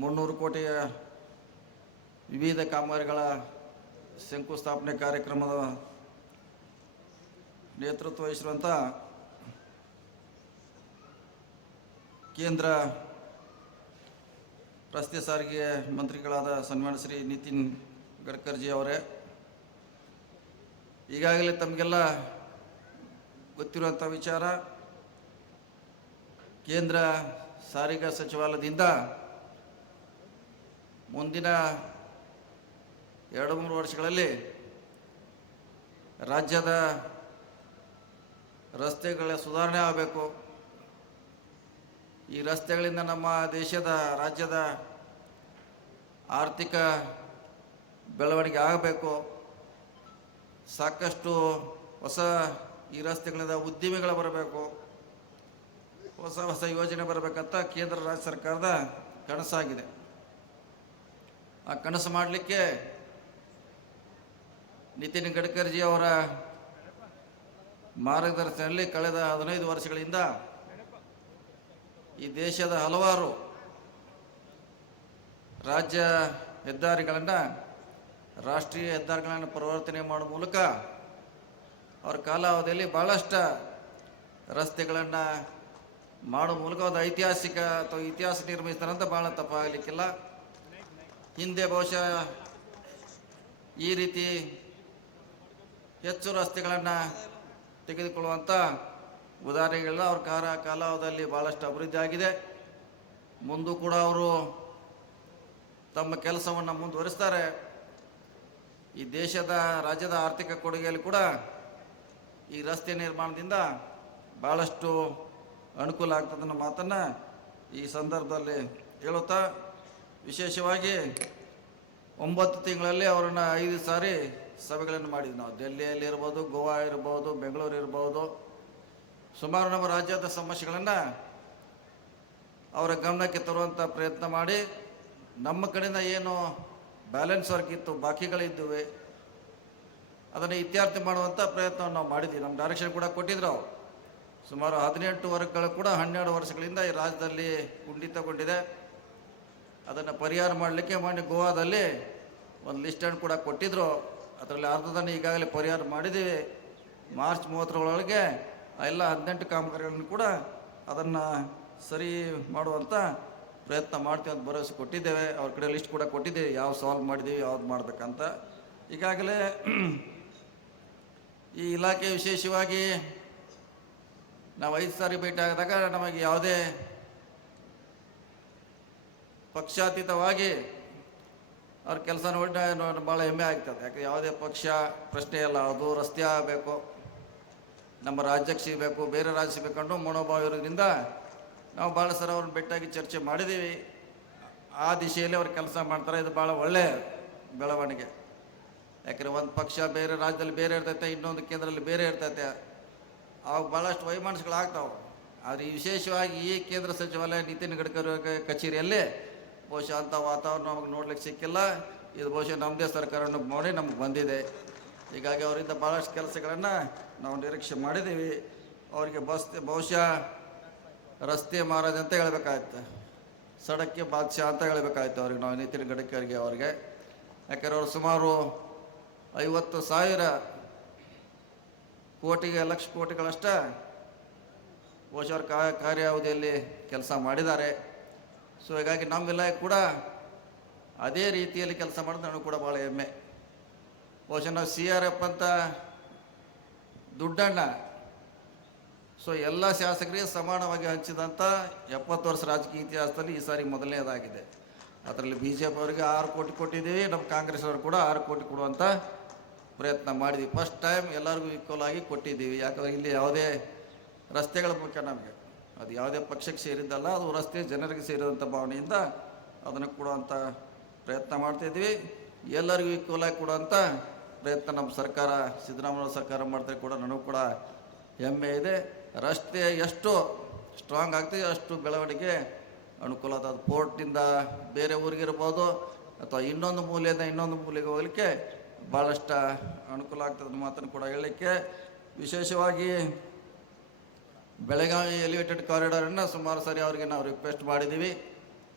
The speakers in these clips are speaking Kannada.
ಮುನ್ನೂರು ಕೋಟಿಯ ವಿವಿಧ ಕಾಮಗಾರಿಗಳ ಶಂಕುಸ್ಥಾಪನೆ ಕಾರ್ಯಕ್ರಮದ ನೇತೃತ್ವ ವಹಿಸಿರುವಂಥ ಕೇಂದ್ರ ರಸ್ತೆ ಸಾರಿಗೆ ಮಂತ್ರಿಗಳಾದ ಸನ್ಮಾನ ಶ್ರೀ ನಿತಿನ್ ಗಡ್ಕರ್ಜಿ ಅವರೇ, ಈಗಾಗಲೇ ತಮಗೆಲ್ಲ ಗೊತ್ತಿರುವಂಥ ವಿಚಾರ, ಕೇಂದ್ರ ಸಾರಿಗೆ ಸಚಿವಾಲಯದಿಂದ ಮುಂದಿನ ಎರಡು ಮೂರು ವರ್ಷಗಳಲ್ಲಿ ರಾಜ್ಯದ ರಸ್ತೆಗಳ ಸುಧಾರಣೆ ಆಗಬೇಕು. ಈ ರಸ್ತೆಗಳಿಂದ ನಮ್ಮ ದೇಶದ, ರಾಜ್ಯದ ಆರ್ಥಿಕ ಬೆಳವಣಿಗೆ ಆಗಬೇಕು. ಸಾಕಷ್ಟು ಹೊಸ ಈ ರಸ್ತೆಗಳಿಂದ ಉದ್ದಿಮೆಗಳು ಬರಬೇಕು. ಹೊಸ ಹೊಸ ಯೋಜನೆ ಬರಬೇಕಂತ ಕೇಂದ್ರ ರಾಜ್ಯ ಸರ್ಕಾರದ ಕನಸಾಗಿದೆ. ಆ ಕನಸು ಮಾಡಲಿಕ್ಕೆ ನಿತಿನ್ ಗಡ್ಕರ್ಜಿ ಅವರ ಮಾರ್ಗದರ್ಶನದಲ್ಲಿ ಕಳೆದ ಹದಿನೈದು ವರ್ಷಗಳಿಂದ ಈ ದೇಶದ ಹಲವಾರು ರಾಜ್ಯ ಹೆದ್ದಾರಿಗಳನ್ನು, ರಾಷ್ಟ್ರೀಯ ಹೆದ್ದಾರಿಗಳನ್ನು ಪರಿವರ್ತನೆ ಮಾಡುವ ಮೂಲಕ ಅವರ ಕಾಲಾವಧಿಯಲ್ಲಿ ಭಾಳಷ್ಟು ರಸ್ತೆಗಳನ್ನು ಮಾಡುವ ಮೂಲಕ ಒಂದು ಐತಿಹಾಸಿಕ ಅಥವಾ ಇತಿಹಾಸ ನಿರ್ಮಿಸ್ತಾರಂತ ಭಾಳ ತಪ್ಪಾಗಲಿಕ್ಕಿಲ್ಲ. ಹಿಂದೆ ಬಹುಶಃ ಈ ರೀತಿ ಹೆಚ್ಚು ರಸ್ತೆಗಳನ್ನು ತೆಗೆದುಕೊಳ್ಳುವಂಥ ಉದಾಹರಣೆಗಳನ್ನ ಅವ್ರ ಕಾಲ ಕಾಲಾವಧಿಯಲ್ಲಿ ಭಾಳಷ್ಟು ಅಭಿವೃದ್ಧಿ ಆಗಿದೆ. ಮುಂದೂ ಕೂಡ ಅವರು ತಮ್ಮ ಕೆಲಸವನ್ನು ಮುಂದುವರಿಸ್ತಾರೆ. ಈ ದೇಶದ, ರಾಜ್ಯದ ಆರ್ಥಿಕ ಕೊಡುಗೆಯಲ್ಲಿ ಕೂಡ ಈ ರಸ್ತೆ ನಿರ್ಮಾಣದಿಂದ ಭಾಳಷ್ಟು ಅನುಕೂಲ ಆಗ್ತದನ್ನ ಮಾತನ್ನು ಈ ಸಂದರ್ಭದಲ್ಲಿ ಹೇಳುತ್ತಾ, ವಿಶೇಷವಾಗಿ ಒಂಬತ್ತು ತಿಂಗಳಲ್ಲಿ ಅವರನ್ನು ಐದು ಸಾರಿ ಸಭೆಗಳನ್ನು ಮಾಡಿದ್ವಿ ನಾವು. ಡೆಲ್ಲಿಯಲ್ಲಿ ಇರ್ಬೋದು, ಗೋವಾ ಇರ್ಬೋದು, ಬೆಂಗಳೂರು ಇರ್ಬೋದು, ಸುಮಾರು ನಮ್ಮ ರಾಜ್ಯದ ಸಮಸ್ಯೆಗಳನ್ನು ಅವರ ಗಮನಕ್ಕೆ ತರುವಂಥ ಪ್ರಯತ್ನ ಮಾಡಿ, ನಮ್ಮ ಕಡೆಯಿಂದ ಏನು ಬ್ಯಾಲೆನ್ಸ್ ವರ್ಕ್ ಇತ್ತು, ಬಾಕಿಗಳಿದ್ದುವೆ, ಅದನ್ನು ಇತ್ಯರ್ಥ ಮಾಡುವಂಥ ಪ್ರಯತ್ನವನ್ನು ನಾವು ಮಾಡಿದ್ವಿ. ನಮ್ಮ ಡೈರೆಕ್ಷನ್ ಕೂಡ ಕೊಟ್ಟಿದ್ರು ಸುಮಾರು ಹದಿನೆಂಟು ವರ್ಗಗಳು ಕೂಡ ಹನ್ನೆರಡು ವರ್ಷಗಳಿಂದ ಈ ರಾಜ್ಯದಲ್ಲಿ ಕುಂಡಿತಗೊಂಡಿದೆ ಅದನ್ನು ಪರಿಹಾರ ಮಾಡಲಿಕ್ಕೆ ಮಾಡಿ ಗೋವಾದಲ್ಲಿ ಒಂದು ಲಿಸ್ಟನ್ನು ಕೂಡ ಕೊಟ್ಟಿದ್ದರು ಅದರಲ್ಲಿ ಅರ್ಧದನ್ನು ಈಗಾಗಲೇ ಪರಿಹಾರ ಮಾಡಿದ್ದೀವಿ. ಮಾರ್ಚ್ ಮೂವತ್ತರೊಳಗೆ ಎಲ್ಲ ಹದಿನೆಂಟು ಕಾಮಗಾರಿಗಳನ್ನು ಕೂಡ ಅದನ್ನು ಸರಿ ಮಾಡುವಂಥ ಪ್ರಯತ್ನ ಮಾಡ್ತೀವಿ ಅಂತ ಭರವಸೆ ಕೊಟ್ಟಿದ್ದೇವೆ. ಅವ್ರ ಕಡೆ ಲಿಸ್ಟ್ ಕೂಡ ಕೊಟ್ಟಿದ್ದೀವಿ. ಯಾವ ಸಾಲ್ವ್ ಮಾಡಿದ್ದೀವಿ, ಯಾವ್ದು ಮಾಡಬೇಕಂತ. ಈಗಾಗಲೇ ಈ ಇಲಾಖೆ ವಿಶೇಷವಾಗಿ ನಾವು ಐದು ಸಾರಿ ಭೇಟಿ ಆದಾಗ ನಮಗೆ ಯಾವುದೇ ಪಕ್ಷಾತೀತವಾಗಿ ಅವ್ರ ಕೆಲಸ ನೋಡಿ ಭಾಳ ಹೆಮ್ಮೆ ಆಗ್ತದೆ. ಯಾಕೆ ಯಾವುದೇ ಪಕ್ಷ ಪ್ರಶ್ನೆ ಇಲ್ಲ. ಅದು ರಸ್ತೆ ಆಗಬೇಕು. ನಮ್ಮ ರಾಜ್ಯಕ್ಕೆ ಸಿಗಬೇಕು ಬೇರೆ ರಾಜ್ಯ ಸಿಗಬೇಕಂಡು ಮನೋಭಾವ ಇರೋದ್ರಿಂದ ನಾವು ಭಾಳ ಸರ ಅವ್ರನ್ನ ಭೇಟಿಯಾಗಿ ಚರ್ಚೆ ಮಾಡಿದ್ದೀವಿ. ಆ ದಿಶೆಯಲ್ಲಿ ಅವ್ರು ಕೆಲಸ ಮಾಡ್ತಾರೆ. ಇದು ಭಾಳ ಒಳ್ಳೆಯ ಬೆಳವಣಿಗೆ. ಯಾಕಂದರೆ ಒಂದು ಪಕ್ಷ ಬೇರೆ ರಾಜ್ಯದಲ್ಲಿ ಬೇರೆ ಇರ್ತೈತೆ, ಇನ್ನೊಂದು ಕೇಂದ್ರದಲ್ಲಿ ಬೇರೆ ಇರ್ತೈತೆ. ಅವಾಗ ಭಾಳಷ್ಟು ವೈಮನಸ್ಸುಗಳಾಗ್ತಾವೆ ಆದರೆ ಈ ವಿಶೇಷವಾಗಿ ಈ ಕೇಂದ್ರ ಸಚಿವಾಲಯ ನಿತಿನ್ ಗಡ್ಕರಿ ಕಚೇರಿಯಲ್ಲೇ ಬಹುಶಃ ಅಂಥ ವಾತಾವರಣ ನಮಗೆ ನೋಡ್ಲಿಕ್ಕೆ ಸಿಕ್ಕಿಲ್ಲ. ಇದು ಬಹುಶಃ ನಮ್ಮದೇ ಸರ್ಕಾರವನ್ನು ನೋಡಿ ನಮಗೆ ಬಂದಿದೆ. ಹೀಗಾಗಿ ಅವರಿಂದ ಭಾಳಷ್ಟು ಕೆಲಸಗಳನ್ನು ನಾವು ನಿರೀಕ್ಷೆ ಮಾಡಿದ್ದೀವಿ. ಅವರಿಗೆ ಬಸ್ ಬಹುಶಃ ರಸ್ತೆ ಮಹಾರಾಜ ಅಂತ ಹೇಳ್ಬೇಕಾಯ್ತು. ಸಡಕ್ಕೆ ಬಾದ್ಶಾ ಅಂತ ಹೇಳ್ಬೇಕಾಯ್ತು ಅವ್ರಿಗೆ ನಾವು ನಿತಿನ್ ಗಡ್ಕರಿಗೆ ಅವ್ರಿಗೆ. ಯಾಕಂದ್ರೆ ಅವರು ಸುಮಾರು ಐವತ್ತು ಸಾವಿರ ಕೋಟಿಗೆ ಲಕ್ಷ ಕೋಟಿಗಳಷ್ಟ ಪೋಷರ ಕಾರ್ಯಾವಧಿಯಲ್ಲಿ ಕೆಲಸ ಮಾಡಿದ್ದಾರೆ. ಸೊ ಹೀಗಾಗಿ ನಮ್ಮೆಲ್ಲ ಕೂಡ ಅದೇ ರೀತಿಯಲ್ಲಿ ಕೆಲಸ ಮಾಡಿದ್ರೆ ನನಗೆ ಕೂಡ ಭಾಳ ಹೆಮ್ಮೆ. ಬಹುಶಃ ನಾವು ಸಿ ಆರ್ ಎಫ್ ಅಂತ ದುಡ್ಡಣ್ಣ. ಸೊ ಎಲ್ಲ ಶಾಸಕರಿಗೆ ಸಮಾನವಾಗಿ ಹಂಚಿದಂಥ ಎಪ್ಪತ್ತು ವರ್ಷ ರಾಜಕೀಯ ಇತಿಹಾಸದಲ್ಲಿ ಈ ಸಾರಿ ಮೊದಲನೇದಾಗಿದೆ. ಅದರಲ್ಲಿ ಬಿ ಜೆ ಪಿ ಅವರಿಗೆ ಆರು ಕೋಟಿ ಕೊಟ್ಟಿದ್ದೀವಿ, ನಮ್ಮ ಕಾಂಗ್ರೆಸ್ ಅವರು ಕೂಡ ಆರು ಕೋಟಿ ಕೊಡುವಂಥ ಪ್ರಯತ್ನ ಮಾಡಿದ್ವಿ. ಫಸ್ಟ್ ಟೈಮ್ ಎಲ್ಲರಿಗೂ ಈಕ್ವಲ್ ಆಗಿ ಕೊಟ್ಟಿದ್ದೀವಿ. ಯಾಕಂದ್ರೆ ಇಲ್ಲಿ ಯಾವುದೇ ರಸ್ತೆಗಳ ಮುಖ್ಯ ನಮಗೆ. ಅದು ಯಾವುದೇ ಪಕ್ಷಕ್ಕೆ ಸೇರಿದ್ದಲ್ಲ, ಅದು ರಸ್ತೆ ಜನರಿಗೆ ಸೇರಿದಂಥ ಭಾವನೆಯಿಂದ ಅದನ್ನು ಕೊಡುವಂಥ ಪ್ರಯತ್ನ ಮಾಡ್ತಾಯಿದ್ವಿ ಎಲ್ಲರಿಗೂ ಈಕ್ವಲ್ ಆಗಿ ಕೊಡುವಂಥ ಪ್ರಯತ್ನ ನಮ್ಮ ಸರ್ಕಾರ, ಸಿದ್ದರಾಮಯ್ಯ ಸರ್ಕಾರ ಮಾಡ್ತಾರೆ ಕೂಡ, ನನಗೂ ಕೂಡ ಹೆಮ್ಮೆ ಇದೆ. ರಸ್ತೆ ಎಷ್ಟು ಸ್ಟ್ರಾಂಗ್ ಆಗ್ತದೆ, ಅಷ್ಟು ಬೆಳವಣಿಗೆ ಅನುಕೂಲ ಅದು ಪೋರ್ಟ್ನಿಂದ ಬೇರೆ ಊರಿಗಿರ್ಬೋದು ಅಥವಾ ಇನ್ನೊಂದು ಮೂಲೆಯಿಂದ ಇನ್ನೊಂದು ಮೂಲೆಗೆ ಹೋಗಲಿಕ್ಕೆ ಭಾಳಷ್ಟು ಅನುಕೂಲ ಆಗ್ತದೆ ಮಾತನ್ನು ಕೂಡ ಹೇಳಲಿಕ್ಕೆ ವಿಶೇಷವಾಗಿ ಬೆಳಗಾವಿ ಎಲಿವೇಟೆಡ್ ಕಾರಿಡಾರನ್ನು ಸುಮಾರು ಸಾರಿ ಅವರಿಗೆ ನಾವು ರಿಕ್ವೆಸ್ಟ್ ಮಾಡಿದ್ದೀವಿ.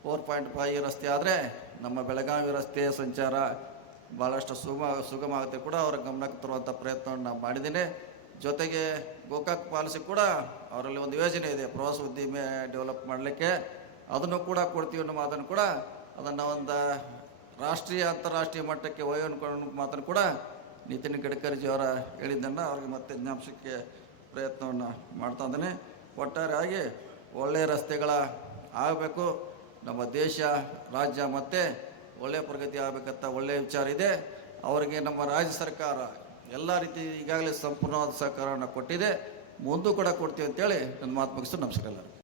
ಫೋರ್ ಪಾಯಿಂಟ್ ಫೈವ್ ರಸ್ತೆ ಆದರೆ ನಮ್ಮ ಬೆಳಗಾವಿ ರಸ್ತೆಯ ಸಂಚಾರ ಭಾಳಷ್ಟು ಸುಗಮ ಸುಗಮ ಆಗುತ್ತೆ ಕೂಡ ಅವ್ರ ಗಮನಕ್ಕೆ ತರುವಂಥ ಪ್ರಯತ್ನವನ್ನು ನಾವು ಮಾಡಿದ್ದೀನಿ. ಜೊತೆಗೆ ಗೋಕಾಕ್ ಪಾಲಿಸಿ ಕೂಡ ಅವರಲ್ಲಿ ಒಂದು ಯೋಜನೆ ಇದೆ, ಪ್ರವಾಸ ಉದ್ದಿಮೆ ಡೆವಲಪ್ ಮಾಡಲಿಕ್ಕೆ. ಅದನ್ನು ಕೂಡ ಕೊಡ್ತೀವಿ ಅನ್ನೋ ಮಾತನ್ನು ಕೂಡ ಅದನ್ನು ಒಂದು ರಾಷ್ಟ್ರೀಯ, ಅಂತಾರಾಷ್ಟ್ರೀಯ ಮಟ್ಟಕ್ಕೆ ಒಯ್ಯೋ ಮಾತನ್ನು ಕೂಡ ನಿತಿನ್ ಅವರ ಹೇಳಿದ್ದನ್ನು ಅವ್ರಿಗೆ ಮತ್ತೆ ಜ್ಞಾಪಿಸೋಕ್ಕೆ ಪ್ರಯತ್ನವನ್ನು ಮಾಡ್ತಾ ಇದ್ದೇನೆ. ಒಟ್ಟಾರೆಯಾಗಿ ಒಳ್ಳೆಯ ರಸ್ತೆಗಳ ಆಗಬೇಕು. ನಮ್ಮ ದೇಶ, ರಾಜ್ಯ ಮತ್ತೆ ಒಳ್ಳೆಯ ಪ್ರಗತಿ ಆಗಬೇಕಂತ ಒಳ್ಳೆಯ ವಿಚಾರ ಇದೆ. ಅವರಿಗೆ ನಮ್ಮ ರಾಜ್ಯ ಸರ್ಕಾರ ಎಲ್ಲ ರೀತಿ ಈಗಾಗಲೇ ಸಂಪೂರ್ಣವಾದ ಸಹಕಾರವನ್ನು ಕೊಟ್ಟಿದೆ. ಮುಂದೂ ಕೂಡ ಕೊಡ್ತೀವಿ ಅಂತೇಳಿ ನನ್ನ ಮಾತು ಮುಗಿಸ್ತು. ನಮಸ್ಕಾರ